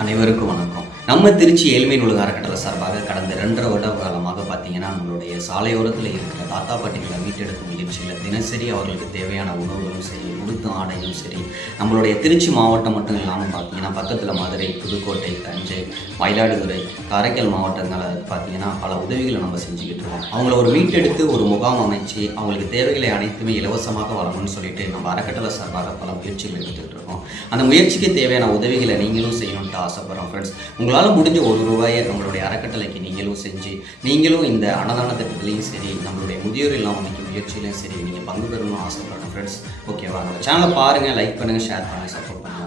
அனைவருக்கும் வணக்கம். நம்ம திருச்சி ஏழ்மை நூலக அறக்கட்டளை சார்பாக கடந்த 2.5 வருட காலமாக பார்த்தீங்கன்னா நம்மளுடைய சாலையோரத்தில் இருக்கிற தாத்தா பாட்டிகளை மீட்டெடுக்கும் முயற்சியில் தினசரி அவர்களுக்கு தேவையான உணவுகளும் சரி, உடுத்த ஆடையும் சரி, நம்மளுடைய திருச்சி மாவட்டம் மட்டும் இல்லாமல் பார்த்தீங்கன்னா பக்கத்தில் மதுரை, புதுக்கோட்டை, தஞ்சை, மயிலாடுதுறை, காரைக்கால் மாவட்டங்களை பார்த்தீங்கன்னா பல உதவிகளை நம்ம செஞ்சுக்கிட்டு இருக்கோம். அவங்கள ஒரு மீட்டெடுத்து ஒரு முகாம் அமைச்சு அவங்களுக்கு தேவைகளை அனைத்துமே இலவசமாக வழங்கணும்னு சொல்லிட்டு நம்ம அறக்கட்டளை சார்பாக பல முயற்சிகள் எடுத்துக்கிட்டு இருக்கோம். அந்த முயற்சிக்கு தேவையான உதவிகளை நீங்களும் செய்யணும்ட்டு ஆசைப்படுறோம் ஃப்ரெண்ட்ஸ். உங்களால் முடிஞ்ச ₹1 நம்மளுடைய அறக்கட்டளைக்கு நீங்களும் செஞ்சு நீங்களும் இந்த அன்னதான திட்டத்திலையும் சரி, நம்மளுடைய முதியோர் இல்லம் அமைக்கும் முயற்சியிலையும் சரி நீங்கள் பங்கு பெறணும்னு ஆசைப்படுறோம் ஃப்ரெண்ட்ஸ். ஓகேவா? நம்ம சேனலை பாருங்கள், லைக் பண்ணுங்கள், ஷேர் பண்ணுங்கள், சப்போர்ட் பண்ணுங்கள்.